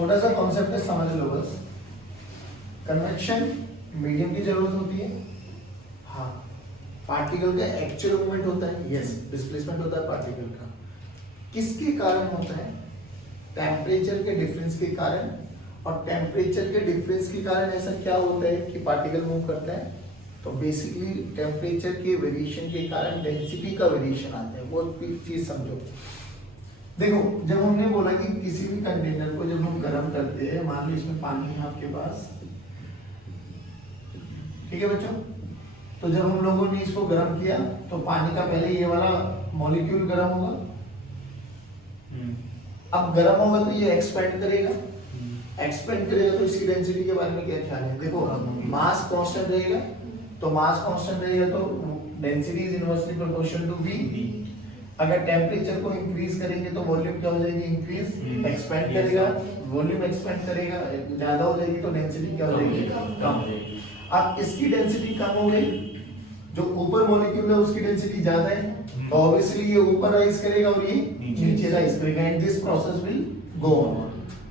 छोटा सा कॉन्सेप्ट है, समझ लो बस। कन्वेक्शन मीडियम की जरूरत होती है, हाँ। पार्टिकल का एक्चुअल मूवमेंट होता है, यस, डिस्प्लेसमेंट होता है पार्टिकल का। किसके कारण होता है? टेम्परेचर के डिफरेंस के कारण। और टेम्परेचर के डिफरेंस के कारण ऐसा क्या होता है कि पार्टिकल मूव करता है? तो बेसिकली टेम्परेचर के वेरिएशन के कारण डेंसिटी का वेरिएशन आता है। वो चीज समझो। देखो, जब हमने बोला कि किसी भी कंटेनर को जब हम गर्म करते हैं, मान लो इसमें पानी है आपके पास, ठीक है बच्चों, तो जब हम लोगों ने इसको गर्म किया तो पानी का पहले ये वाला मॉलिक्यूल गर्म होगा, अब गर्म होगा तो ये एक्सपेंड करेगा, एक्सपेंड करेगा तो इसकी डेंसिटी के बारे में क्या ख्याल है? देखो, मास कांस्टेंट रहेगा, तो मास कांस्टेंट रहेगा तो density is inversely proportional to v। अगर टेम्परेचर को इंक्रीज करेंगे तो वॉल्यूम क्या हो जाएगी? इंक्रीज, एक्सपेंड करेगा, वॉल्यूम एक्सपेंड करेगा, ज्यादा हो जाएगी तो डेंसिटी क्या हो जाएगी? कम। अब इसकी डेंसिटी कम हो गई, जो ऊपर मॉलिक्यूल है उसकी डेंसिटी ज्यादा है, तो ऑब्वियसली ये ऊपर राइज करेगा और ये नीचे राइज करेगा, and this process will go on.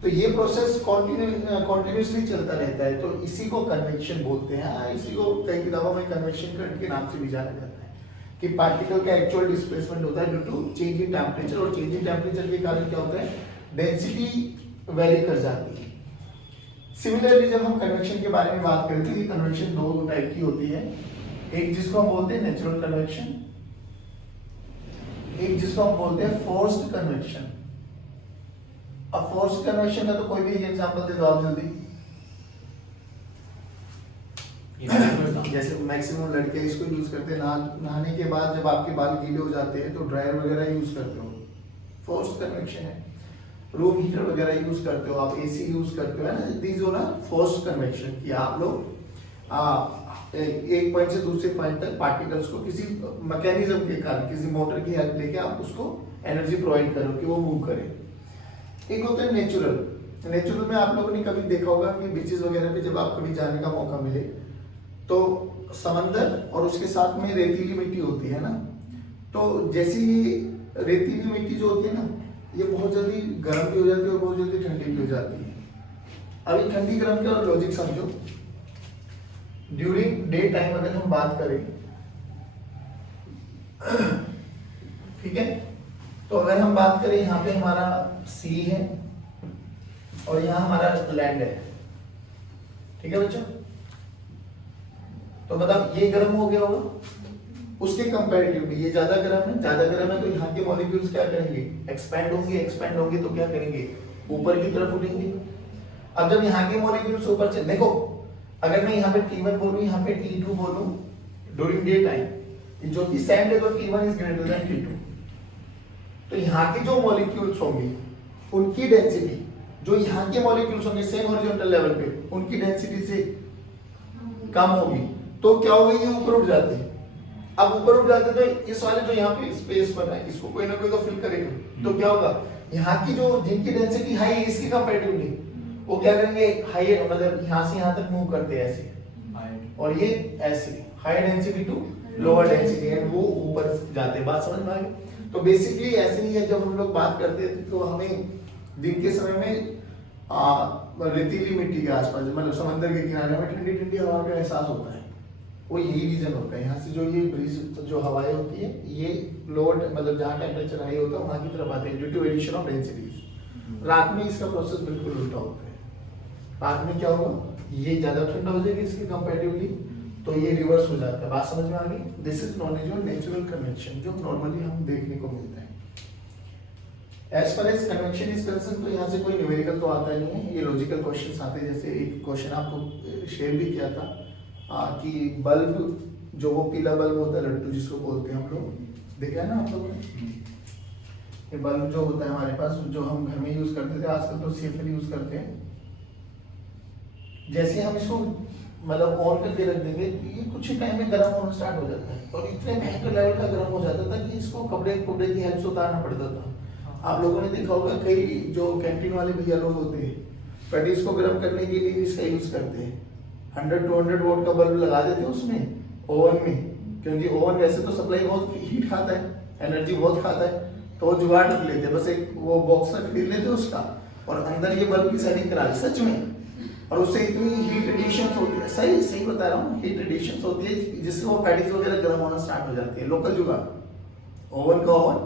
तो ये प्रोसेस कंटिन्यूअसली चलता रहता है, तो इसी को कन्वेक्शन बोलते हैं। इसी को कई किताबों में कन्वेक्शन करंट के नाम से भी जाना जाता है, कि पार्टिकल का एक्चुअल डिस्प्लेसमेंट होता है due to change in temperature, और चेंज इन टेम्परेचर के कारण क्या होता है? डेंसिटी वेरी कर जाती है। सिमिलरली जब हम कन्वेक्शन के बारे में बात करते हैं, कि कन्वेक्शन दो टाइप की होती है, एक जिसको हम बोलते हैं नेचुरल कन्वेक्शन, एक जिसको हम बोलते हैं फोर्स्ड कन्वेक्शन। अब फोर्स्ड कन्वेक्शन का तो कोई भी एग्जांपल दे दो आप जल्दी। जैसे मैक्सिमम लड़के इसको यूज करते हैं, नहाने के बाद जब आपके बाल गीले हो जाते हैं तो ड्रायर वगैरह यूज करते हो, फोर्स्ड कन्वेक्शन है। रूम हीटर वगैरह यूज करते हो आप, एसी यूज करते हो, है ना, दीज हो ना फोर्स्ड कन्वेक्शन, कि आप लोग एक पॉइंट से दूसरे पॉइंट तक पार्टिकल्स को किसी मैकेनिज्म के कारण, किसी मोटर की हेल्प लेके आप उसको एनर्जी प्रोवाइड करो कि वो मूव करे। एक होता है नेचुरल। नेचुरल में आप लोगों ने कभी देखा होगा कि बीचेस वगैरह पे जब आप कभी जाने का मौका मिले तो समंदर और उसके साथ में रेतीली मिट्टी होती है ना, तो जैसी रेतीली मिट्टी जो होती है ना, ये बहुत जल्दी गर्म भी हो जाती है और बहुत जल्दी ठंडी भी हो जाती है। अभी ठंडी गर्म का लॉजिक समझो। ड्यूरिंग डे टाइम अगर हम बात करें, ठीक है, तो अगर हम बात करें, यहाँ पे हमारा सी है और यहाँ हमारा लैंड है, ठीक है बच्चों, तो मतलब ये गर्म हो गया होगा, उसके कंपैरेटिवली ये ज्यादा गर्म है, ज्यादा गर्म है, तो यहाँ के मॉलिक्यूल्स क्या करेंगे? एक्सपैंड होंगे, एक्सपैंड होंगे तो क्या करेंगे? ऊपर की तरफ उठेंगे। अब जब यहाँ के मॉलिक्यूल्स ऊपर चले, देखो अगर मैं यहाँ पे T1 बोलूं, यहाँ पे T2 बोलूं, ड्यूरिंग डे टाइम जो कि सैंड है तो T1 is greater than T2, तो यहाँ के जो मॉलिक्यूल्स होंगे उनकी डेंसिटी, जो यहाँ के मॉलिक्यूल्स होंगे सेम हॉरिजॉन्टल लेवल पे, उनकी डेंसिटी से कम होगी, तो क्या होगा? ये ऊपर उठ जाते हैं। अब ऊपर उठ जाते तो इस वाले जो यहाँ पे स्पेस बना है, इसको कोई ना कोई तो फिल करेगा, तो क्या होगा? यहाँ की जो जिनकी डेंसिटी हाई है इसकी कंपैरेटिवली वो क्या करेंगे? हाई, मतलब यहाँ से यहाँ तक मूव करते हैं ऐसे, और ये ऐसे high density to lower density, and वो ऊपर जाते हैं। बात समझ में आ गई? तो बेसिकली ऐसे ही है, जब हम लोग बात करते हैं तो हमें दिन के समय में रेतीली मिट्टी के आसपास, मतलब समंदर के किनारे में ठंडी ठंडी हवा का एहसास होता है। वो यही रीजन होता है, यहाँ से जो ये ब्रीज, जो हवाएं होती है, ये लोअर, मतलब जहाँ टेम्परेचर हाई होता है वहाँ की तरफ आते हैं due to addition of densities. रात में इसका प्रोसेस बिल्कुल उल्टा होता है। रात में क्या होगा? ये ज्यादा ठंडा हो जाएगी इसके कंपैरेटिवली, तो ये रिवर्स हो जाता है। बात समझ में आ गई? This is known as natural convection, जो नॉर्मली हम देखने को मिलता है। As far as convection is concern, तो यहाँ से कोई न्यूमेरिकल तो आता नहीं है, ये लॉजिकल क्वेश्चंस आते हैं। जैसे एक क्वेश्चन आपको शेयर भी किया था कि बल्ब, जो वो पीला बल्ब होता है लट्टू जिसको बोलते हैं हम लोग, देखा है ना आप लोगों ने? ये बल्ब जो होता है हमारे पास, जो हम घर में यूज करते थे, आजकल तो सीएफएल यूज करते हैं। जैसे हम इसको मतलब ऑन करके रख देंगे, ये कुछ ही टाइम में गर्म होना स्टार्ट हो जाता है, और इतने भयंकर लेवल का गर्म हो जाता था कि इसको कपड़े की हेल्प से उतारना पड़ता था। आप लोगों ने देखा होगा, कई जो कैंटीन वाले भैया लोग होते हैं, पेटीज को गर्म करने के लिए इसका यूज करते हैं। 100-200 वोल्ट का बल्ब लगा देते हैं उसमें ओवन में, क्योंकि ओवन वैसे तो सप्लाई बहुत हीट खाता है, एनर्जी बहुत खाता है, तो वो जुगाड़ रख लेते हैं, बस एक वो बॉक्स खरीद लेते हैं उसका, और अंदर ये बल्ब की सेटिंग करा ली सच में, और उससे इतनी हीट रेडिएशन होती है, सही सही बता रहा हूँ, हीट रेडिएशन होती है जिससे वो पैटीज वगैरह गर्म होना स्टार्ट हो जाती है। लोकल जुगाड़, ओवन का ओवन,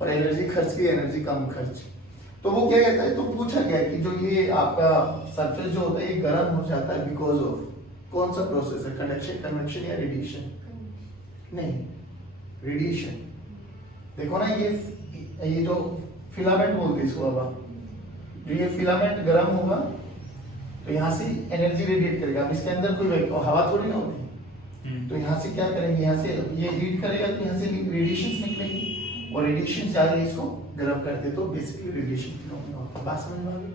और एनर्जी खर्च की एनर्जी कम खर्च। तो वो क्या कहता है, तो पूछा गया कि जो ये आपका सरफेस जो होता है ये गर्म हो जाता है बिकॉज ऑफ कौन सा प्रोसेस है, कंडक्शन, कन्वेक्शन या रेडिएशन? नहीं, रेडिएशन। देखो ना ये जो फिलामेंट बोलते हैं इसको, अब जो ये फिलामेंट गर्म होगा तो यहाँ से एनर्जी रेडिएट करेगा। अब इसके अंदर कोई हवा थोड़ी ना होती, तो यहाँ से क्या करेंगे, यहाँ से ये हीट करेगा तो यहाँ से रेडिएशन निकलेगी, और रेडिएशन जाके इसको गर्म करते, तो बेसिकली रेडिएशन फिनोमेना होता है। बात समझ में आ गई?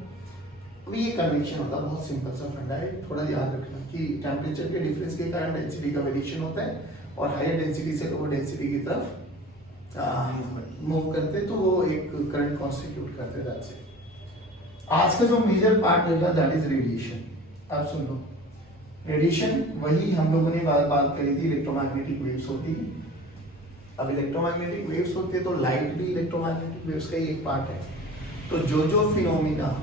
अब ये कन्वेक्शन होता है, बहुत सिंपल सा फंडा है, थोड़ा याद रखना कि टेम्परेचर के डिफरेंस के कारण डेंसिटी का वेरिएशन होता है, और हायर डेंसिटी से लोअर डेंसिटी की तरफ मूव करते तो वो एक करंट कॉन्स्टिट्यूट करते। That's it. आज का जो मेजर पार्ट होगा दैट इज रेडिएशन। अब सुन लो, रेडिएशन वही हम लोगों ने बात करी थी, इलेक्ट्रोमैग्नेटिक वेव्स होती है। अब इलेक्ट्रोमैग्नेटिक वेव्स होते हैं तो लाइट भी इलेक्ट्रोमैग्नेटिक वेव्स का ही एक पार्ट है। तो जो फिनोमिना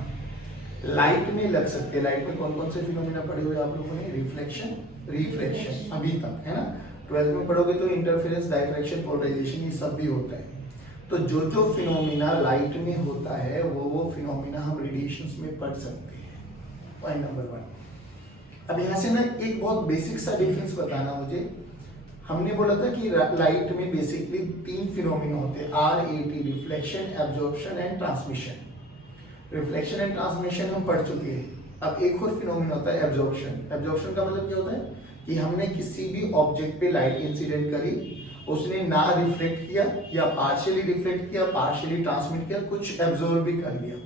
लाइट में लग सकते हैं, लाइट में कौन कौन से फिनोमिना पढ़े हुए आप लोगों ने? रिफ्लेक्शन, रिफ्रैक्शन, अभी तक है ना, 12th में पढ़ोगे तो इंटरफेरेंस, डायफ्रैक्शन, पोलराइजेशन, ये सब भी होता है। तो जो फिनोमिना लाइट में होता है वो फिनोमिना हम रेडिएशंस में पढ़ सकते हैं। Point number 1। अब यहाँ से ना एक बहुत बेसिक सा डिफरेंस बताना मुझे। हमने बोला था कि लाइट में बेसिकली 3 फिनोमिना होते हैं, RAT, reflection, absorption and transmission. Reflection and transmission हम पढ़ चुके हैं। अब एक और फिनोमिना होता है एब्जॉर्प्शन। एब्जॉर्प्शन का मतलब क्या होता है कि हमने किसी भी ऑब्जेक्ट पे लाइट इंसिडेंट करी, उसने ना रिफ्लेक्ट किया या पार्शियली रिफ्लेक्ट किया, पार्शियली ट्रांसमिट किया, कुछ एब्जॉर्ब भी कर लिया।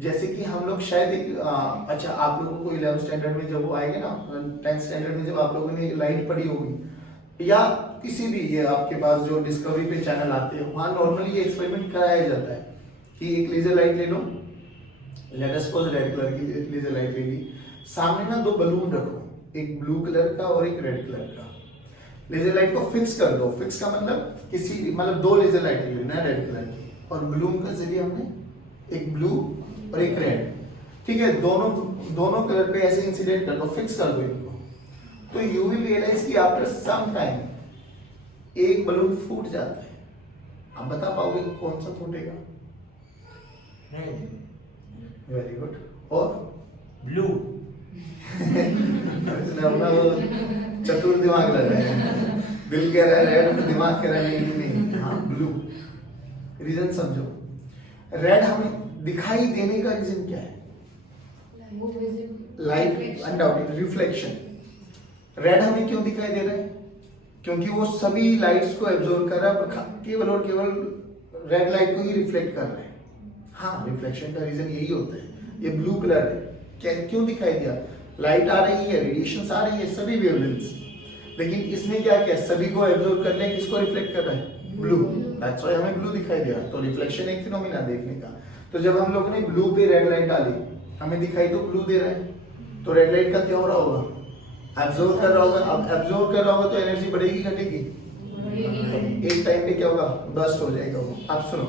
जैसे कि हम लोग शायद अच्छा आप लोगों को 11th स्टैंडर्ड में जब वो आएंगे ना, 10th स्टैंडर्ड में जब आप लोगों ने लाइट पढ़ी होगी, या किसी भी ये आपके पास जो डिस्कवरी पे चैनल आते हैं, वहाँ नॉर्मली ये एक्सपेरिमेंट कराया जाता है कि एक लेजर लाइट ले लो, let us suppose red colour की लेजर लाइट ले ली, सामने ना 2 बलून रखो, एक ब्लू कलर का और एक रेड कलर का। लेजर लाइट को फिक्स कर दो। फिक्स का मतलब 2 लेजर लाइट ले लेना रेड कलर की, और बलून का जरिए हमने एक ब्लू और एक रेड, ठीक है, दोनों कलर पे ऐसे इंसिडेंट कर दो, फिक्स कर दो इनको। तो यू विल रियलाइज कि आफ्टर सम टाइम एक बलून फूट जाता है। आप बता पाओगे कौन सा फूटेगा? Very good. और ब्लू। अपना वो चतुर दिमाग लग रहा है, दिल कह रहा है रेड, दिमाग कह रहा है नहीं, हाँ ब्लू। रीजन समझो। रेड हमें दिखाई देने का रीजन क्या है? Light, undaunted reflection. रेड हमें क्यों दिखाई दे रहा है? क्योंकि वो सभी लाइट्स को एब्जॉर्ब कर रहा है, केवल और केवल रेड लाइट को ही रिफ्लेक्ट कर रहा है। हाँ, रिफ्लेक्शन का रीजन यही होता है। ये ब्लू कलर है, क्या क्यों दिखाई दिया? लाइट आ रही है, रेडिएशंस आ रही है, सभी वेवलेंथ्स, लेकिन इसने क्या किया? सभी को एब्जॉर्ब कर लिया, किसको रिफ्लेक्ट कर रहा है? ब्लू। दैट्स व्हाई हमें ब्लू दिखाई दिया। तो रिफ्लेक्शन एक फिनोमिना देखने का। तो जब हम लोगों ने ब्लू पे रेड लाइट डाली, हमें दिखाई तो ब्लू दे रहा है, तो रेड लाइट का क्या हो रहा होगा? एब्जॉर्ब कर रहा होगा। अब एब्जॉर्ब कर रहा होगा तो एनर्जी बढ़ेगी घटेगी? एक टाइम पे क्या होगा? बर्स्ट हो जाएगा वो। आप सुनो,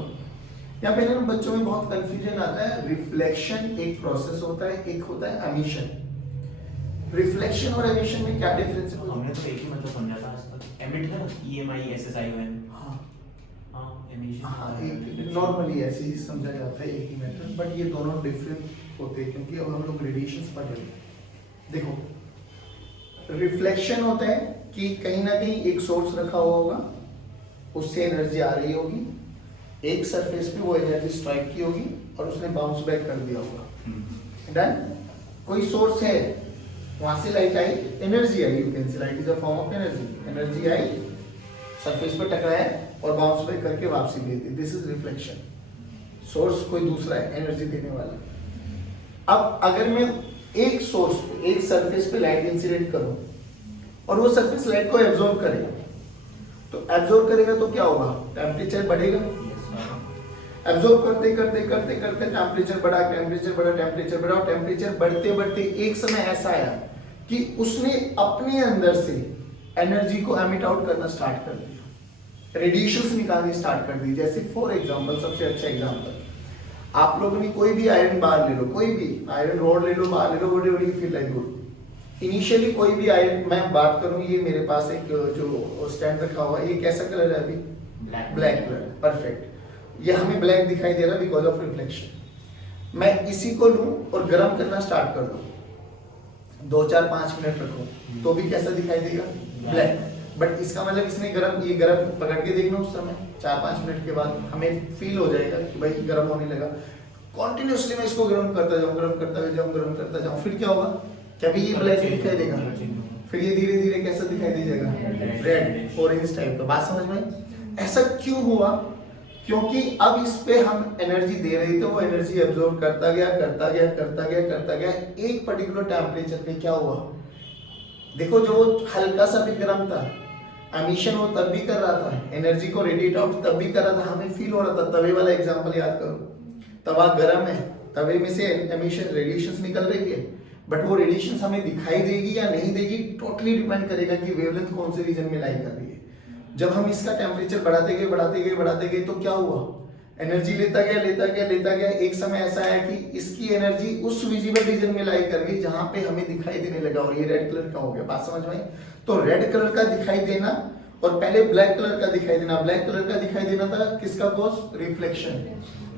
यहाँ पे ना बच्चों में बहुत कंफ्यूजन आता है। रिफ्लेक्शन एक प्रोसेस होता है, एक होता है एमिशन। रिफ्लेक्शन और एमिशन में क्या डिफरेंस है? हमने तो एक ही मतलब समझा था आज तक। एमिट है ना, EMI SSION। हाँ हाँ, एमिशन। हाँ, नॉर्मली ऐसे ही समझा जाता है, एक ही मेथड, बट ये दोनों डिफरेंट होते हैं क्योंकि अब हम लोग रेडिएशंस पढ़ रहे हैं। देखो, रिफ्लेक्शन होता है कि कहीं ना कहीं एक सोर्स रखा हुआ होगा, उससे एनर्जी आ रही होगी, एक सरफेस पे वो एनर्जी स्ट्राइक की होगी और उसने बाउंस बैक कर दिया होगा। डन। कोई सोर्स है, वहां से लाइट आई, एनर्जी आई, you can say light is a form of energy. Energy आई, सरफेस पर टकराया और बाउंस बैक करके वापसी दे दी। This is reflection. सोर्स कोई दूसरा है एनर्जी देने वाला। अब अगर मैं एक सोर्स पे, एक सरफेस पे लाइट इंसिडेंट करूं और वो सरफेस लाइट को एब्जॉर्ब करेगा, तो एब्जॉर्ब करेगा तो क्या होगा? टेम्परेचर बढ़ेगा। एब्जॉर्ब करते करते करते करते टेम्परेचर बढ़ा, टेम्परेचर बढ़ा, टेम्परेचर बढ़ा, और टेम्परेचर बढ़ते बढ़ते एक समय ऐसा आया कि उसने अपने अंदर से एनर्जी को एमिट आउट करना स्टार्ट कर दिया, रेडिएशंस निकालनी स्टार्ट कर दी। जैसे फॉर एग्जांपल, सबसे अच्छा एग्जांपल, आप लोगों ने कोई भी आयरन बार ले लो, कोई भी आयरन रॉड ले लो, बार ले लो, whatever you feel like good. Initially कोई भी आयरन, मैं बात करूं, ये मेरे पास एक जो स्टैंड रखा हुआ है, ये कैसा कलर है अभी? Black colour, perfect. ये हमें ब्लैक दिखाई दे रहा है बिकॉज ऑफ रिफ्लेक्शन। मैं इसी को लूं और गर्म करना स्टार्ट कर दूं, 2-4-5 मिनट रखूं, तो भी कैसा दिखाई देगा? ब्लैक। बट इसका मतलब इसने ये गर्म पकड़ के देखना, उस समय 4-5 मिनट के बाद हमें फील हो जाएगा कि भाई गर्म होने लगा। कॉन्टिन्यूसली मैं इसको गर्म करता जाऊं, गर्म करता जाऊं, फिर क्या होगा? क्या भी ये ब्लैक दिखाई देगा? फिर ये धीरे धीरे कैसा दिखाई दे जाएगा? रेड, ऑरेंज टाइप का। बात समझ में? ऐसा क्यों हुआ? क्योंकि अब इस पे हम एनर्जी दे रहे थे, वो एनर्जी एब्जॉर्ब करता गया। एक पर्टिकुलर टेम्परेचर पे क्या हुआ? देखो, जो हल्का सा भी गर्म था, एमिशन वो तब भी कर रहा था, एनर्जी को रेडिएट आउट तब भी कर रहा था, हमें फील हो रहा था। तवे वाला एग्जांपल याद करो, तवा गर्म है, तवे में से एमिशन रेडिएशंस निकल रही है, बट वो रेडिएशंस हमें दिखाई देगी या नहीं देगी, टोटली डिपेंड करेगा कि वेवलेंथ कौन से रीजन में लाई कर रही है। जब हम इसका टेम्परेचर बढ़ाते गए तो क्या हुआ? एनर्जी लेता गया। एक समय ऐसा है कि इसकी एनर्जी उस विजिबल रीजन में लाई कर गई जहां पे हमें दिखाई देने लगा, और ये रेड कलर का हो गया। बात समझ में आई? तो रेड कलर का दिखाई देना और पहले ब्लैक कलर का दिखाई देना। ब्लैक कलर का दिखाई देना था किसका कॉज? रिफ्लेक्शन।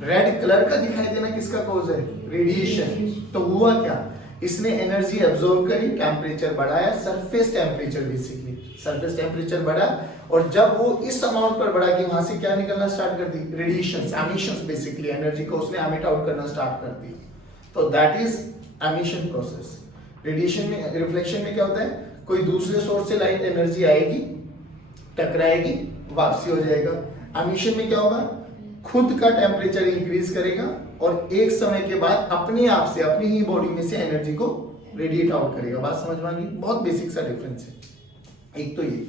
रेड कलर का दिखाई देना किसका कॉज है? रेडिएशन। तो हुआ क्या? इसने एनर्जी एब्जॉर्ब करी, टेम्परेचर बढ़ाया, surface temperature basically, surface temperature बढ़ा, और जब वो इस अमाउंट पर बढ़ा कि वहां से क्या निकलना स्टार्ट कर दी? रेडिएशंस, एमिशंस, बेसिकली एनर्जी को उसने एमिट आउट करना स्टार्ट कर दी। तो that is emission process. Radiation में, रिफ्लेक्शन में क्या होता है? कोई दूसरे सोर्स से लाइट एनर्जी आएगी, टकराएगी, वापसी हो जाएगा। एमिशन में क्या होगा? खुद का टेम्परेचर इंक्रीज करेगा और एक समय के बाद अपने आप से, अपनी ही बॉडी में से एनर्जी को रेडिएट आउट करेगा। बात समझ में आ गई? बहुत बेसिक सा डिफरेंस है। एक तो ये,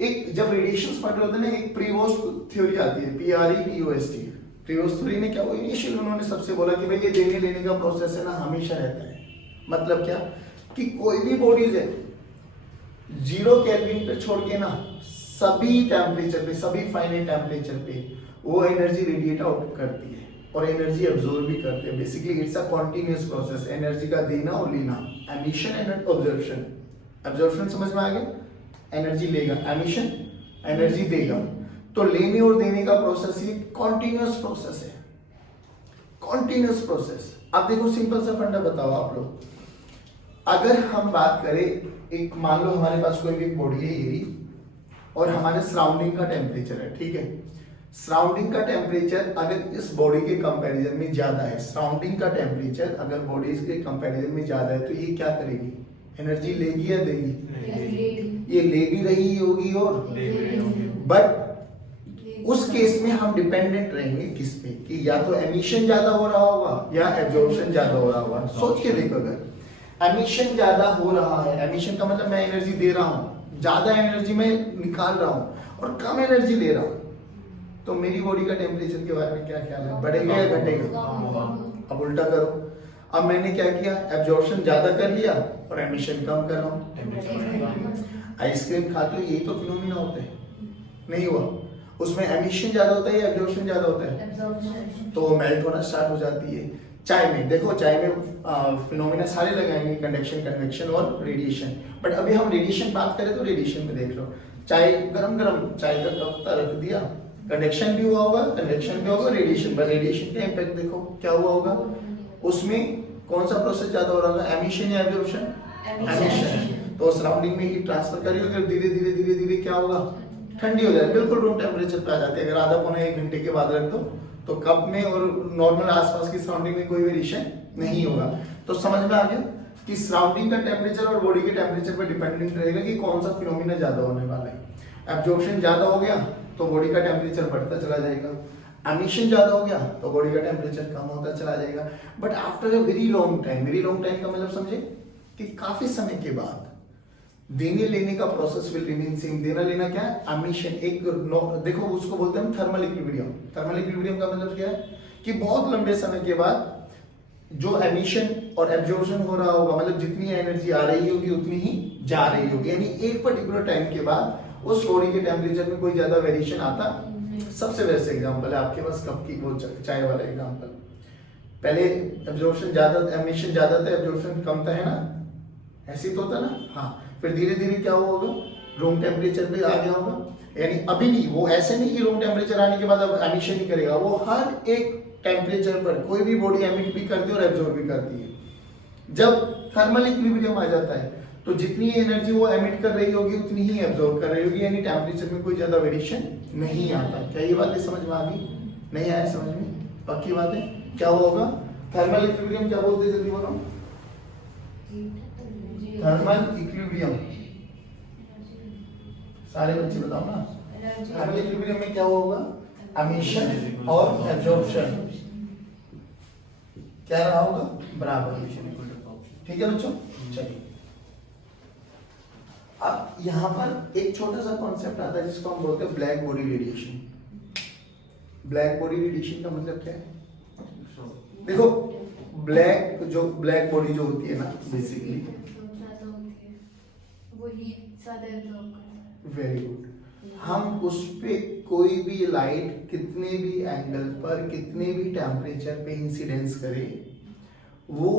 एक जब रेडिएशंस पढ़ रहे होते हैं ना, एक प्रीवोस्ट थ्योरी आती है, PREVOST। प्रीवोस्ट थ्योरी में क्या हुआ? इनिशियल उन्होंने सबसे बोला कि भाई ये देने लेने का प्रोसेस है ना, हमेशा रहता है। मतलब क्या? कि कोई भी बॉडीज है, 0 केल्विन पे छोड़ के ना, सभी टेम्परेचर पे, सभी फाइनाइट टेम्परेचर पे वो एनर्जी रेडिएट आउट करती है और एनर्जी एब्जॉर्ब भी करते हैं। Basically it's a continuous process, energy का देना और लेना, एमिशन एंड ऑब्जर्प्शन। एब्जॉर्प्शन समझ में आ गया? एनर्जी लेगा, एमिशन एनर्जी देगा। तो लेने और देने का प्रोसेस ये कंटीन्यूअस प्रोसेस है, कंटीन्यूअस प्रोसेस। अब देखो, सिंपल सा फंडा बताओ आप लोग, अगर हम बात करें, एक मान लो हमारे पास कोई भी बॉडी है ये, और हमारे सराउंडिंग का टेम्परेचर है, ठीक है। सराउंडिंग का टेम्परेचर अगर इस बॉडी के कंपैरिजन में ज्यादा है, सराउंडिंग का टेम्परेचर अगर बॉडीज के कंपैरिजन में ज्यादा है, तो ये क्या करेगी? एनर्जी लेगी या देगी? ये ले भी रही होगी और बट उस केस में हम डिपेंडेंट रहेंगे किस पे? कि या तो एमिशन ज्यादा हो रहा होगा या एब्जॉर्प्शन ज्यादा हो रहा होगा। सोच के देखो, अगर एमिशन ज्यादा हो रहा है, एमिशन का मतलब मैं एनर्जी दे रहा हूँ, ज्यादा एनर्जी में निकाल रहा हूँ और कम एनर्जी ले रहा हूँ, तो मेरी बॉडी का टेम्परेचर के बारे में क्या ख्याल है? बढ़ेगा या घटेगा? अब उल्टा करो, अब मैंने क्या किया? एब्जॉर्प्शन ज्यादा कर लिया और एमिशन कम कर रहा हूँ। आइसक्रीम खाते हो, यही तो फिनोमिना होते हैं, नहीं हुआ? उसमें एमिशन ज्यादा होता है या एब्जॉर्प्शन ज्यादा होता है? तो वो मेल्ट होना स्टार्ट हो जाती है। चाय में देखो, चाय में फिनोमिना सारे लगाएंगे, कंडक्शन, कन्वेक्शन और रेडिएशन। बट अभी हम रेडिएशन बात करें तो रेडिएशन में देख लो, चाय गरम चाय का कप रख दिया, कंडक्शन भी हुआ होगा, कन्वेक्शन भी होगा, रेडिएशन, बस रेडिएशन का इंपैक्ट देखो क्या हुआ होगा। उसमें कौन सा प्रोसेस ज्यादा हो रहा होगा? एमिशन या एब्जॉर्प्शन? एमिशन। तो सराउंडिंग में हीट ट्रांसफर करिए, अगर धीरे धीरे क्या होगा? ठंडी हो जाए, बिल्कुल रूम टेम्परेचर पे आ जाती है। अगर आधा पौने 1 घंटे के बाद रख दो तो कप में और नॉर्मल आसपास की सराउंडिंग में कोई वेरिएशन नहीं होगा। तो समझ में आ गया कि सराउंडिंग का टेम्परेचर और बॉडी के टेम्परेचर पर डिपेंडेंट रहेगा कि कौन सा फिनोमिना ज्यादा होने वाला है। एब्जॉर्प्शन ज्यादा हो गया तो बॉडी का टेम्परेचर बढ़ता चला जाएगा, एमिशन ज्यादा हो गया तो बॉडी का टेम्परेचर कम होता चला जाएगा। But after a very long time का मतलब समझे कि काफी समय के बाद देने लेने का प्रोसेस विल रिमेन सेम। देना लेना क्या है? एमिशन। एक देखो, उसको बोलते हैं थर्मल इक्विलिब्रियम। थर्मल इक्विलिब्रियम का मतलब क्या है? कि बहुत लंबे समय के बाद जो एमिशन और एब्जॉर्प्शन हो रहा होगा, मतलब जितनी एनर्जी आ रही होगी उतनी ही जा रही होगी, यानी एक पर्टिकुलर टाइम के बाद उस बॉडी के टेम्परेचर में कोई ज्यादा वेरिएशन आता सबसे बेस्ट एग्जांपल है आपके पास कप की वो चाय वाला एग्जांपल। पहले एब्जॉर्प्शन ज्यादा, एमिशन ज्यादा था, एब्जॉर्प्शन कम था, है ना, ऐसे तो होता ना। हाँ, फिर धीरे धीरे क्या हुआ होगा, रूम टेम्परेचर पे आ गया होगा। यानी अभी नहीं, वो ऐसे नहीं कि रूम टेम्परेचर आने के बाद अब एमिशन नहीं करेगा, वो हर एक टेम्परेचर पर कोई भी बॉडी एमिट भी करती है और एब्जॉर्ब भी करती है। जब थर्मल इक्विलिब्रियम आ जाता है तो जितनी एनर्जी वो एमिट कर रही होगी उतनी ही एब्जॉर्ब कर रही होगी, यानी टेम्परेचर में कोई ज्यादा वेरिएशन नहीं आता। क्या ये बातें समझ में आ गई? नहीं आया समझ में? पक्की बात है। क्या होगा थर्मल इक्विलिब्रियम? क्या बोलते हैं, जल्दी बोलो। थर्मल इक्विलिब्रियम, सारे बच्चे बताओ ना। थर्मल इक्विलिब्रियम में क्या होगा, एमिशन और एब्जॉर्प्शन क्या रहा होगा, बराबर। ठीक है बच्चों, चलिए अब यहां पर एक छोटा सा कॉन्सेप्ट आता है जिसको हम बोलते हैं black body radiation. Black body radiation का मतलब क्या है? देखो ब्लैक बॉडी जो होती है ना, बेसिकली वेरी गुड, हम उस पे कोई भी लाइट कितने भी एंगल पर, कितने भी टेम्परेचर पे इंसिडेंस करे, वो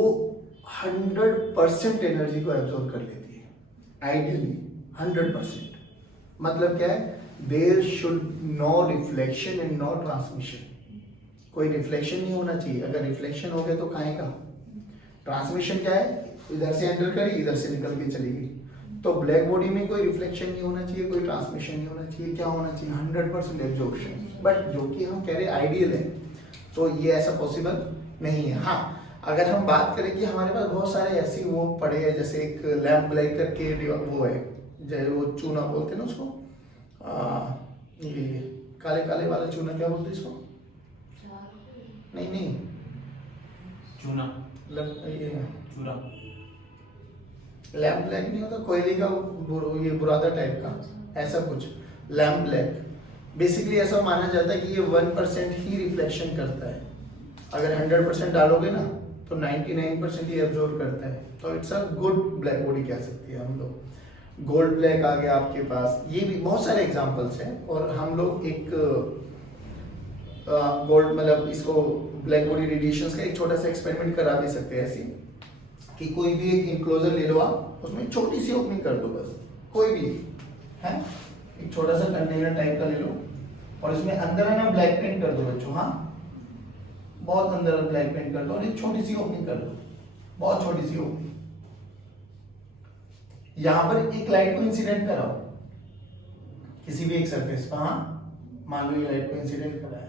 100% एनर्जी को एब्जॉर्ब कर लेती है, आइडियली 100%। मतलब क्या है, there should no reflection and no transmission. कोई रिफ्लेक्शन नहीं होना चाहिए, अगर रिफ्लेक्शन हो गया तो कहाँ का ट्रांसमिशन क्या है, इधर से एंटर करी इधर से निकल के चली गई। तो ब्लैक बॉडी में कोई रिफ्लेक्शन नहीं होना चाहिए, कोई ट्रांसमिशन नहीं होना चाहिए, क्या होना चाहिए, 100% एब्जॉर्प्शन। बट जो कि हम कह रहे आइडियल है, तो ये ऐसा पॉसिबल नहीं है। हाँ, अगर हम बात करें कि हमारे पास बहुत सारे ऐसे वो पड़े हैं, जैसे एक लैम्प ब्लैक करके वो है, जैसे वो चूना बोलते हैं ना उसको, ये काले काले वाला चूना क्या बोलते हैं इसको? नहीं चूना, ये चूरा, लैम्प ब्लैक नहीं होता, कोयले का ये बुरादा टाइप का, ऐसा कुछ लैम्प ब्लैक। बेसिकली ऐसा माना जाता है कि ये 1% ही रिफ्लेक्शन करता है। अगर 100% डालोगे ना तो 99% ही एब्जॉर्ब करता है। तो it's a good black body कह सकते हैं हम लोग। गोल्ड ब्लैक आ गया आपके पास, ये भी बहुत सारे एग्जांपल्स हैं। और हम लोग एक गोल्ड मतलब इसको ब्लैक बॉडी रेडिएशंस का एक छोटा सा एक्सपेरिमेंट करा भी सकते हैं, ऐसी कि कोई भी एक इंक्लोजर ले लो आप, उसमें छोटी सी ओपनिंग कर दो, बस कोई भी है, एक छोटा सा कंटेनर टाइप का ले लो और इसमें अंदर है ना ब्लैक पेंट कर दो बच्चों। हाँ, बहुत अंदर ब्लैक पेंट कर दो और एक छोटी सी ओपनिंग कर दो, बहुत छोटी सी ओपनिंग। यहां पर एक लाइट को इंसिडेंट कराओ किसी भी एक सरफेस पर। हाँ, मान लो ये लाइट को इंसिडेंट कराया।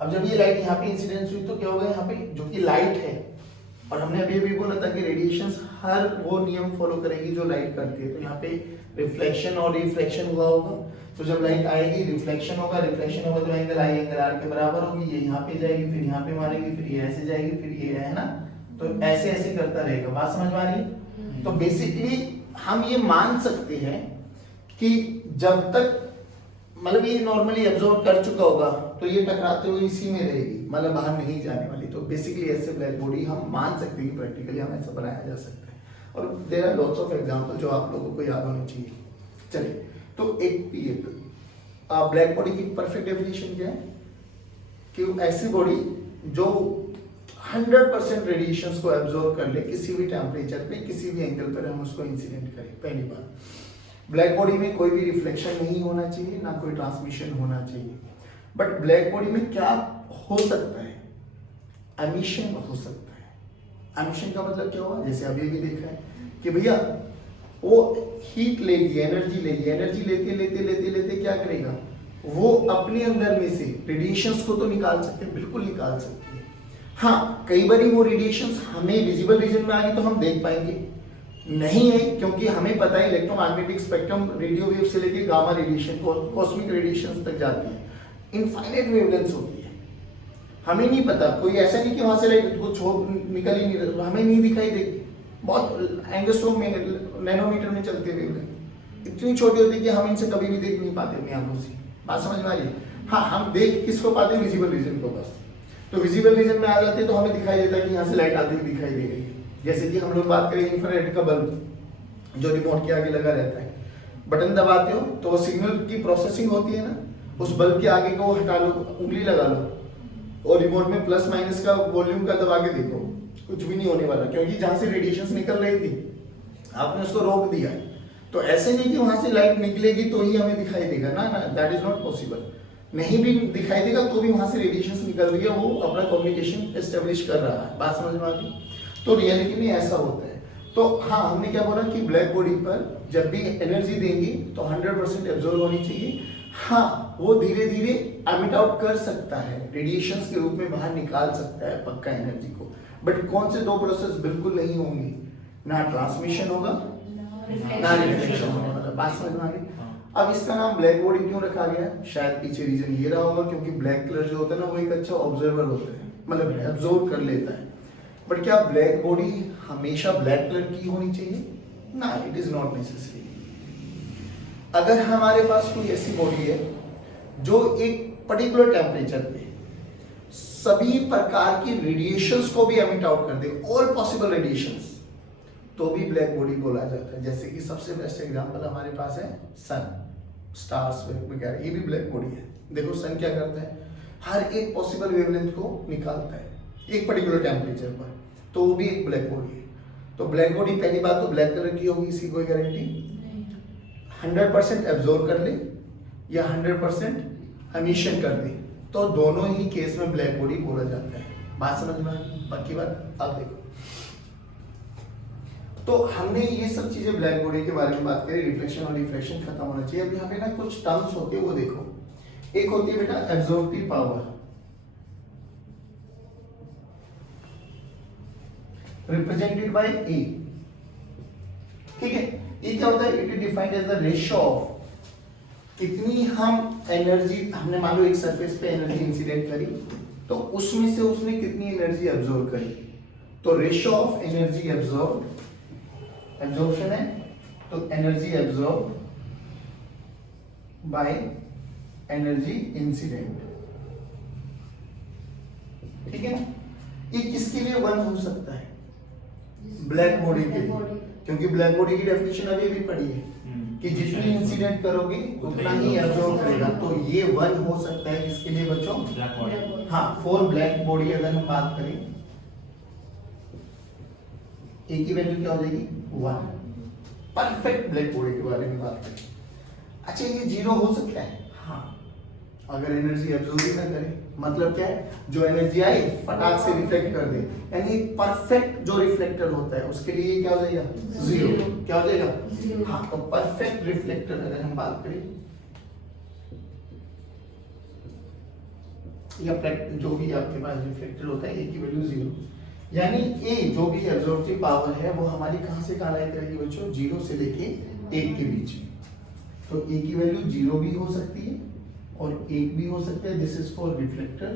अब जब ये लाइट यहाँ पे इंसिडेंस हुई तो क्या होगा, यहाँ पे जो कि लाइट है, और हमने अभी भी बोला था कि रेडिएशंस हर वो नियम फॉलो करेगी जो लाइट करती है। तो यहाँ पे रिफ्लेक्शन और रिफ्लेक्शन हुआ होगा, तो जब लाइट आएगी रिफ्लेक्शन होगा, रिफ्लेक्शन होगा तो एंगल आई एंगल आर के बराबर होगी। ये यहाँ पे जाएगी, फिर यहाँ पे मारेगी, फिर ये ऐसे जाएगी, फिर ये है ना, तो ऐसे ऐसे करता रहेगा। बात समझ में आ रही है? तो बेसिकली हम ये मान सकते हैं कि जब तक मतलब ये नॉर्मली एब्जॉर्ब कर चुका होगा तो ये टकराते हुए इसी में रहेगी, मतलब बाहर नहीं जाने वाली। तो बेसिकली ऐसे ब्लैक बॉडी हम मान सकते हैं कि प्रैक्टिकली हम ऐसा बनाया जा सकता है। और there are lots of example जो आप लोगों को याद होने चाहिए। चलिए, तो एक ब्लैक बॉडी की परफेक्ट डेफिनेशन क्या है कि ऐसी बॉडी जो 100% रेडिएशंस को एब्जॉर्ब कर ले किसी भी टेम्परेचर पे, किसी भी एंगल पर हम उसको इंसिडेंट करें। पहली बात, ब्लैक बॉडी में कोई भी रिफ्लेक्शन नहीं होना चाहिए, ना कोई ट्रांसमिशन होना चाहिए। बट ब्लैक बॉडी में क्या हो सकता है, एमिशन हो सकता है। एमिशन का मतलब क्या हुआ, जैसे अभी भी देखा है कि भैया वो हीट लेगी, एनर्जी लेगी, एनर्जी लेते लेते लेते लेते क्या करेगा, वो अपने अंदर में से रेडिएशंस को तो निकाल सकते हैं, बिल्कुल निकाल सकती है। हाँ, कई बार वो रेडिएशंस हमें विजिबल रीजन में आ गई तो हम देख पाएंगे, नहीं है, क्योंकि हमें पता है इलेक्ट्रोमैग्नेटिक स्पेक्ट्रम रेडियो वेव से लेके गामा रेडिएशन, कॉस्मिक रेडिएशन तक जाती है, इनफाइनाइट वेवलेंथ्स होती है। हमें नहीं पता, कोई ऐसा नहीं कि वहां से लाइट कुछ निकल ही नहीं रहा, हमें नहीं दिखाई देगी। बहुत एंगस्ट्रॉम में, नैनोमीटर में चलती है वेवलेंथ, इतनी छोटी होती है कि हम इनसे कभी भी देख नहीं पाते अपनी आंखों से। बात समझ में आ रही है? हाँ, हम देख किसको पाते हैं, विजिबल रीजन को बस। तो विजिबल रीजन में आ जाते हैं तो हमें दिखाई देता है कि यहाँ से लाइट आती हुई दिखाई दे रही है। जैसे कि हम लोग बात करें इंफ्रारेड का बल्ब जो रिमोट के आगे लगा रहता है, बटन दबाते हो तो वो सिग्नल की प्रोसेसिंग होती है ना, उस बल्ब के आगे को हटा लो, उंगली लगा लो और रिमोट में प्लस माइनस का वॉल्यूम का दबा के देखो, कुछ भी नहीं होने वाला, क्योंकि जहां से रेडिएशंस निकल रही थी आपने उसको रोक दिया है। तो ऐसे नहीं कि वहां से लाइट निकलेगी तो ही हमें दिखाई देगा ना, दैट इज नॉट पॉसिबल। नहीं भी दिखाई देगा तो भी वहां से रेडिएशंस निकल रही है, वो अपना कम्युनिकेशन एस्टेब्लिश कर रहा है। बात समझ में आ गई? तो रियलिटी में ऐसा होता है। तो हाँ, हमने क्या बोला कि ब्लैक बॉडी पर जब भी एनर्जी देंगी तो 100% एब्जॉर्ब होनी चाहिए। हाँ, वो धीरे धीरे एमिट आउट कर सकता है, रेडिएशंस के रूप में बाहर निकाल सकता है पक्का एनर्जी को, बट कौन से दो प्रोसेस बिल्कुल नहीं होंगे, ना ट्रांसमिशन होगा ना रिफ्लेक्शन होने वाला। बात समझ में आ गई? अब इसका नाम ब्लैक बॉडी क्यों रखा गया? शायद पीछे रीजन ये रहा होगा क्योंकि ब्लैक कलर जो होता है ना वो एक अच्छा ऑब्जर्वर होता है, मतलब एब्जॉर्ब कर लेता है। बट क्या ब्लैक बॉडी हमेशा ब्लैक कलर की होनी चाहिए? ना, इट इज नॉट नेसेसरी। अगर हमारे पास कोई ऐसी बॉडी है जो एक पर्टिकुलर टेम्परेचर पे सभी प्रकार की रेडिएशंस को भी एमिट आउट कर दे, ऑल पॉसिबल रेडिएशंस, तो भी ब्लैक बॉडी बोला जाता है। जैसे कि सबसे बेस्ट एग्जांपल हमारे पास है सन, स्टार्स वगैरह, ये भी ब्लैक बॉडी है। देखो सन क्या करता है, हर एक पॉसिबल वेवलेंथ को निकालता है एक पर्टिकुलर टेम्परेचर पर, तो वो भी एक ब्लैक बॉडी है। तो ब्लैक बॉडी पहली बात तो ब्लैक कलर की होगी, इसकी कोई गारंटी 100% एब्जॉर्ब कर ले या 100% एमिशन कर दे, तो दोनों ही केस में ब्लैक बॉडी बोला जाता है। बात समझ में आई? बाकी बात आप देखो। तो हमने ये सब चीजें ब्लैक बॉडी के बारे में बात करी, रिफ्लेक्शन और रिफ्रैक्शन खत्म होना चाहिए। अब यहाँ पे ना कुछ टर्म्स होते हैं वो देखो। एक होती है बेटा absorptive power, represented by E, ठीक है। ये क्या होता है? It is defined as the ratio of कितनी हम एनर्जी, हमने मान लो एक सरफेस पे एनर्जी इंसिडेंट करी तो उसमें से उसने कितनी एनर्जी एब्जॉर्ब करी, तो ratio of energy absorb, absorption है तो energy absorb by energy incident, ठीक है ना। ये किसके लिए 1 हो सकता है? ब्लैक बॉडी के लिए, क्योंकि ब्लैक बॉडी की डेफिनेशन अभी भी पढ़ी है कि जितनी इंसिडेंट करोगे उतना ही एब्जॉर्ब करेगा। तो ये 1 हो सकता है किसके लिए बच्चों? Black body. हाँ, फॉर ब्लैक बॉडी अगर हम बात करें ए की वैल्यू क्या हो जाएगी? 1। परफेक्ट ब्लैक बॉडी के बारे में बात करें। अच्छा, ये 0 हो सकता है? हाँ, अगर एनर्जी एब्जॉर्ब ही ना करे, मतलब क्या है, जो एनर्जी आई फटाक से रिफ्लेक्ट कर दे, यानी परफेक्ट जो रिफ्लेक्टर होता है उसके लिए क्या हो जाएगा? 0। क्या हो जाएगा? हाँ, तो परफेक्ट रिफ्लेक्टर अगर हम बात करें या जो भी आपके पास रिफ्लेक्टर होता है, ए की वैल्यू 0, यानी ए जो भी एब्जॉर्प्टिव पावर है वो हमारी कहां से कहां लाया करेगी बच्चों? 0 से लेके 1 के बीच में। तो ए की वैल्यू 0 भी हो सकती है और 1 भी हो सकता है। This is for reflector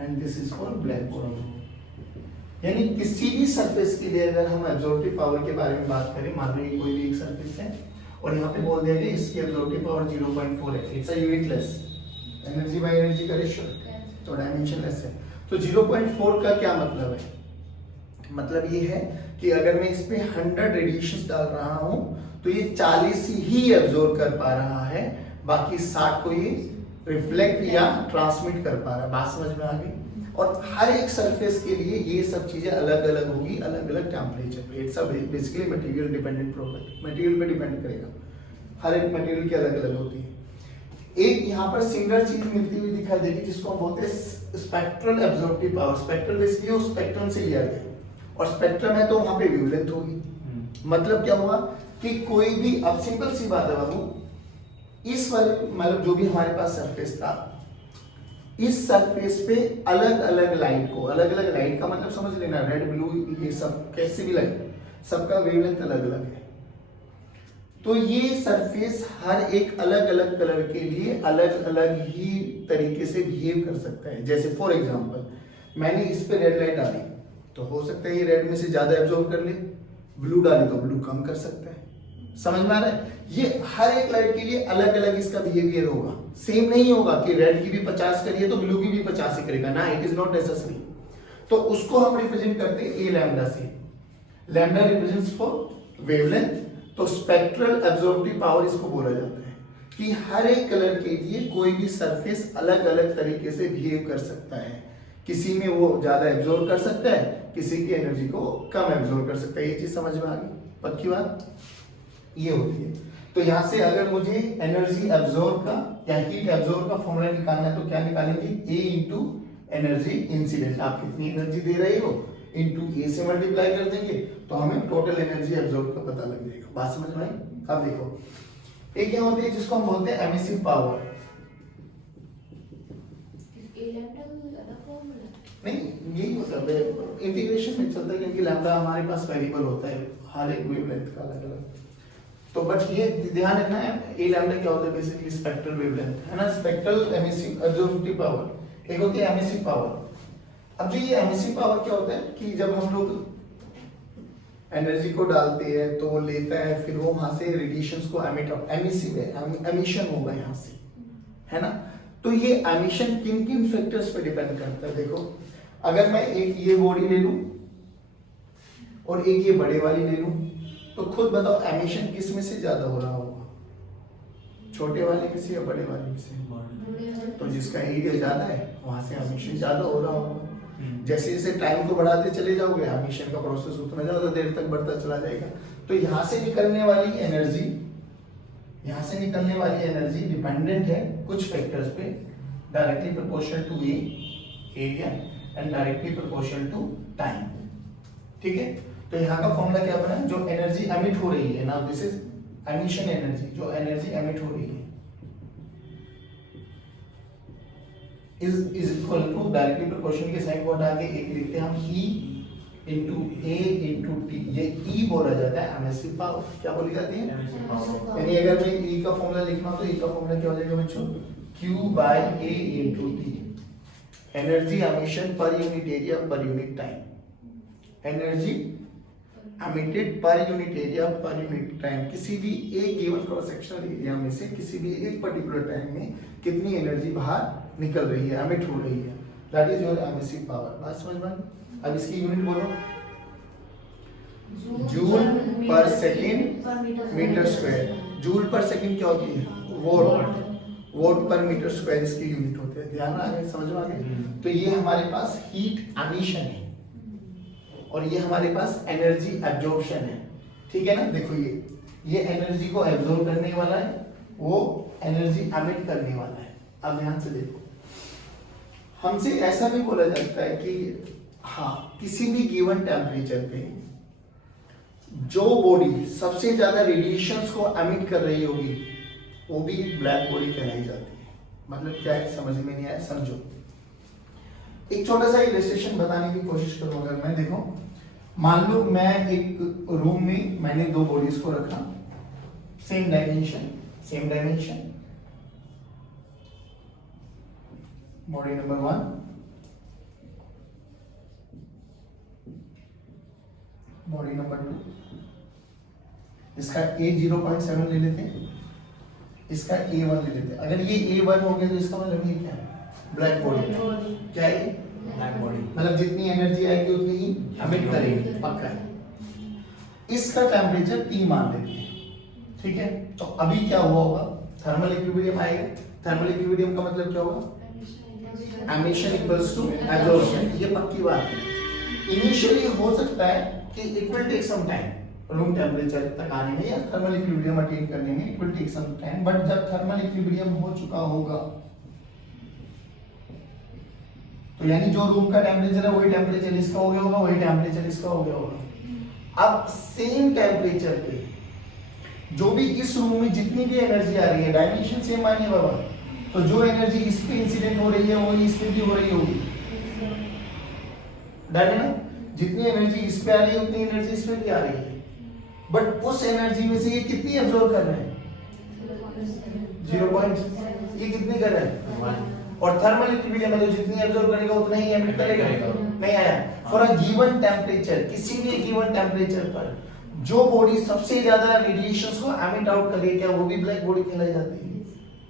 and this is for black body. यानी किसी भी सरफेस के लिए अगर हम एब्जॉर्प्टिव पावर के बारे में बात करें, मान लो ये कोई भी एक सरफेस है और यहाँ पे बोल दिया गया इसकी एब्जॉर्प्टिव पावर 0.4 है, it's a unitless, energy by energy का रेशियो तो डायमेंशनलेस है। तो 0.4 का क्या मतलब है? मतलब ये है कि अगर मैं इस पे 100 रेडिएशंस डाल रहा हूं तो ये 40 ही एब्जॉर्ब कर पा रहा है, बाकी 60 को ये रिफ्लेक्ट या ट्रांसमिट कर पा रहा है। बात समझ में आ गई? और हर एक सरफेस के लिए ये सब चीजें अलग अलग होगी, अलग अलग टेम्परेचर पे। It's basically material dependent property, material पे डिपेंड करेगा, हर एक मटेरियल की अलग अलग होती है। एक यहाँ पर सिंगल चीज मिलती हुई दिखाई देगी जिसको हम बोलते हैं spectral absorptive power. Spectral basically वो स्पेक्ट्रम से लिया गया, और स्पेक्ट्रम है तो वहां पे वेवलेंथ होगी। मतलब क्या हुआ कि कोई भी, अब सिंपल सी बात है बाबू, इस वाले मतलब जो भी हमारे पास सरफेस था, इस सरफेस पे अलग अलग लाइट को, अलग अलग लाइट का मतलब समझ लेना, रेड ब्लू ये सब कैसे भी लाइट, सबका वेवलेंथ अलग अलग है। तो ये सरफेस हर एक अलग अलग कलर के लिए अलग अलग ही तरीके से बिहेव कर सकता है। जैसे फॉर एग्जांपल मैंने इस पे रेड लाइट डाली तो हो सकता है ये रेड में से ज्यादा एब्जॉर्ब कर ले, ब्लू डाली तो ब्लू कम कर सकता है। समझ में आ रहा है? ये हर एक लाइट के लिए अलग अलग इसका बिहेवियर होगा, सेम नहीं होगा कि रेड की भी 50 करिए तो ब्लू की भी 50 ही करेगा ना, इट इज नॉट नेसेसरी। तो उसको हम रिप्रेजेंट करते हैं ए लैम्डा से। लैम्डा रिप्रेजेंट्स फॉर वेवलेंथ, तो स्पेक्ट्रल एब्जॉर्प्टिव पावर इसको बोला जाता है। कि हर एक कलर के लिए कोई भी सरफेस अलग अलग तरीके से बिहेव कर सकता है। किसी में वो ज्यादा एब्जॉर्ब कर सकता है, किसी की एनर्जी को कम एब्जॉर्ब कर सकता है। ये चीज समझ में आ गई? पक्की बात ये होती है। तो यहाँ से अगर मुझे एनर्जी एब्जॉर्ब का या हीट एब्जॉर्ब का फॉर्मूला निकालना है तो क्या निकालेंगे? ए इंटू एनर्जी इंसिडेंट। आप कितनी एनर्जी दे रहे हो इंटू ए से मल्टीप्लाई कर देंगे तो हमें टोटल एनर्जी एब्जॉर्ब का पता लग जाएगा। बात समझ में आई? अब देखो एक क्या होती है जिसको हम बोलते हैं एमिसिव पावर। नहीं यही मतलब इंटीग्रेशन में चलता है क्योंकि लैम्डा हमारे पास वेरिएबल होता है हर एक वेवलेंथ का अलग अलग। तो बट ये ध्यान रखना है ए लैम्डा क्या होता है? बेसिकली स्पेक्ट्रल वेवलेंथ है ना। स्पेक्ट्रल एमिसिव एब्जॉर्बिव पावर, एक होती है एमिसिव पावर। अब जो ये एमिसिव पावर क्या होता है कि जब हम लोग एनर्जी को डालते हैं तो वो लेता है, फिर वो वहां से रेडिएशंस को एमिट आउट, एमिसिव है, एमिशन होगा यहाँ से, है ना। तो ये एमिशन किन किन फैक्टर्स पे डिपेंड करता है? देखो अगर मैं एक ये बॉडी ले लूं और एक ये बड़े वाली ले लूं तो खुद बताओ एमिशन किस में से ज्यादा हो रहा होगा? छोटे वाले में से या बड़े वाले में से? तो जिसका एरिया ज्यादा है वहां से एमिशन ज्यादा हो रहा होगा। जैसे जैसे टाइम को बढ़ाते चले जाओगे एमिशन का प्रोसेस उतना ज्यादा देर तक बढ़ता चला जाएगा। तो यहाँ से निकलने वाली एनर्जी, यहाँ से निकलने वाली एनर्जी डिपेंडेंट है कुछ फैक्टर्स पे, directly proportional to area and directly proportional to time. ठीक है, तो यहाँ का फॉर्मूला क्या बना? जो एनर्जी एमिट हो रही है ना, दिस इज एमिशन एनर्जी, जो एनर्जी एमिट हो रही है is equal to directly proportional के साइन को हटा के एक लिखते हैं हम E into A into T। ये E बोला जाता है एमिसिव पावर। क्या बोली जाती है? यानी अगर मैं E का फॉर्मूला लिखना तो E का फॉर्मूला क्या हो जाएगा बच्चों? Q by A into T। Energy emission per unit area per unit time. Energy emitted per unit area per unit time. किसी भी एक गिवन क्रॉस सेक्शनल एरिया में से किसी भी एक पर्टिकुलर टाइम में कितनी एनर्जी बाहर निकल रही है, एमिट हो रही है, that is your emissive power. बात समझ में? अब इसकी यूनिट बोलो। जूल पर सेकंड मीटर स्क्वायर। जूल पर सेकंड क्या होती है? वोल्ट। वोल्ट पर मीटर स्क्वायर इसकी यूनिट होते हैं। ध्यान आ गया? समझ में आ गया? तो ये हमारे पास हीट एमिशन है और ये हमारे पास एनर्जी एब्जॉर्प्शन है। ठीक है ना। देखो ये एनर्जी को एब्जॉर्ब करने वाला है, वो एनर्जी एमिट करने वाला है। अब ध्यान से देखो, हमसे ऐसा भी बोला जाता है कि हाँ किसी भी गिवन टेम्परेचर पे जो बॉडी सबसे ज्यादा रेडिएशंस को एमिट कर रही होगी वो भी ब्लैक बॉडी कहलाई जाती है। मतलब क्या है? समझ में नहीं आया? समझो, एक छोटा सा इलस्ट्रेशन बताने की कोशिश करूंगा। अगर मैं देखो, मान लो मैं एक रूम में मैंने दो बॉडीज को रखा, same dimension. Body number 1, body number 2। इसका A 0.7 ले लेते हैं, इसका A1 ले लेते हैं। अगर ये A1 हो गया तो इसका मतलब ये क्या है? Black body. क्या है? Black body. मतलब जितनी एनर्जी आएगी उतनी ही एमिट करेगी, पक्का है। इसका टेम्परेचर T मान लेते हैं। ठीक है, तो अभी क्या हुआ होगा? थर्मल इक्विलिब्रियम आएगा। थर्मल इक्विलिब्रियम का मतलब क्या होगा? Emission equals to absorption. ये पक्की बात है। इनिशियली हो सकता है कि it will take some time room temperature तक आने में या थर्मल इक्विलिब्रियम अटेन करने में, it will take some time. But जब थर्मल इक्विलिब्रियम हो चुका होगा तो यानी जो रूम का टेम्परेचर है वही टेम्परेचर इसका हो गया होगा, वही टेम्परेचर इसका हो गया होगा। अब सेम टेम्परेचर पे जो भी इस रूम में जितनी भी एनर्जी आ रही है, डायमेंशन सेम मानिए बाबा, तो जो एनर्जी इस पे इंसिडेंट हो रही है वो इस पे भी हो रही होगी। डन है ना? जितनी एनर्जी इस पे आ रही है उतनी एनर्जी इस पे भी आ रही है। बट उस एनर्जी में से ये कितनी एब्जॉर्ब कर रहे हैं? 0. ये कितनी कर रहे हैं? 1। और थर्मल इक्विलिब्रियम में तो जितनी एब्जॉर्ब करेगा उतना ही एमिट करेगा। नहीं आया? फॉर अ गिवन टेम्परेचर, किसी भी गिवन टेम्परेचर पर जो बॉडी सबसे ज्यादा रेडिएशंस को एमिट आउट करे, क्या वो भी ब्लैक बॉडी कहलाई जाती है?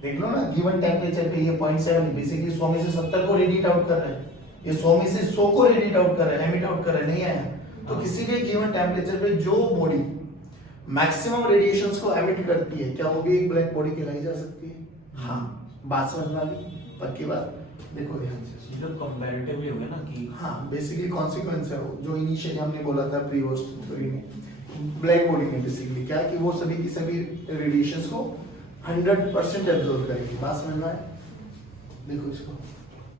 देख लो ना, गिवन टेम्परेचर पे ये 0.7 बेसिकली 100 में से 70 को रेडिएट आउट कर रहा है, ये 100 में से 100 को रेडिएट आउट कर रहा है, एमिट आउट कर रहा है। नहीं आया? तो किसी भी गिवन टेम्परेचर पे जो बॉडी मैक्सिमम रेडिएशंस को एमिट करती है, क्या वो भी एक ब्लैक बॉडी कहलाई जा सकती है? हाँ, बात समझ में आ गई? पक्की बात, देखो ध्यान से। ये तो कंपैरेटिवली हो गया ना कि हाँ, बेसिकली कॉन्सिक्वेंस है वो, जो इनिशियली हमने बोला था प्री होस्ट में, ब्लैक बॉडी में बेसिकली क्या कि वो सभी की सभी रेडिएशंस को 100% एब्जॉर्ब करेगी। बात समझ में आए? देखो इसको